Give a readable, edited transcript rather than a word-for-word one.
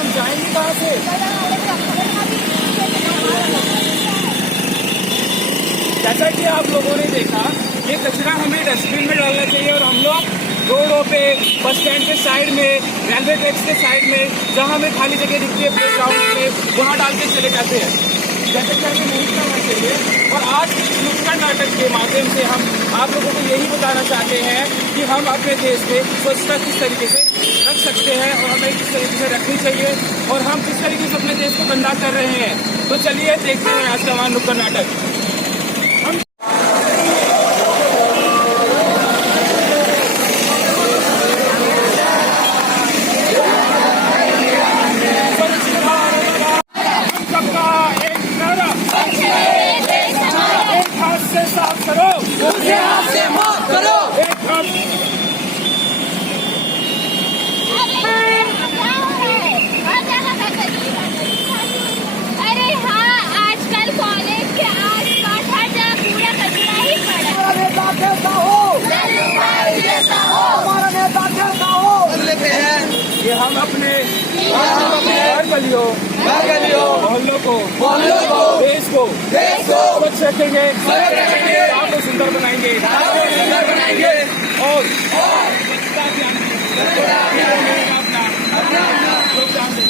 हम जाएंगे कहाँ से? जैसा कि आप लोगों ने देखा, ये कचरा हमें डस्टबिन में डालना चाहिए और हम लोग रोडों पे, बस स्टैंड के साइड में, रेलवे ट्रैक्स के साइड में, जहाँ हमें खाली जगह दिखती है प्ले ग्राउंड में, वहाँ डाल के चले जाते हैं। जैसे कि हमें नहीं करना चाहिए। और आज के नुक्कड़ नाटक के माध्यम से हम आप लोगों को यही बताना चाहते हैं कि हम अपने देश में स्वच्छता किस तरीके से रख सकते हैं और हमें किस तरीके से रखनी चाहिए और हम किस तरीके से अपने देश को गंदा कर रहे हैं। तो चलिए देखते हैं आज का हमारा नुक्कड़ नाटक। साफ करो, दूसरे हाथ से मौत करो। अरे हाँ, आजकल कॉलेज के आस-पास हर जगह पूरा कचरा ही पड़ा। हमारा नेता कैसा हो, हमारा नेता कैसा हो, लेते हैं। ये हम अपने हर गलियों मोहल्लों को देश को स्वच्छ रखेंगे, गाँव को सुंदर बनाएंगे और स्वच्छता अभियान अपना योगदान देंगे।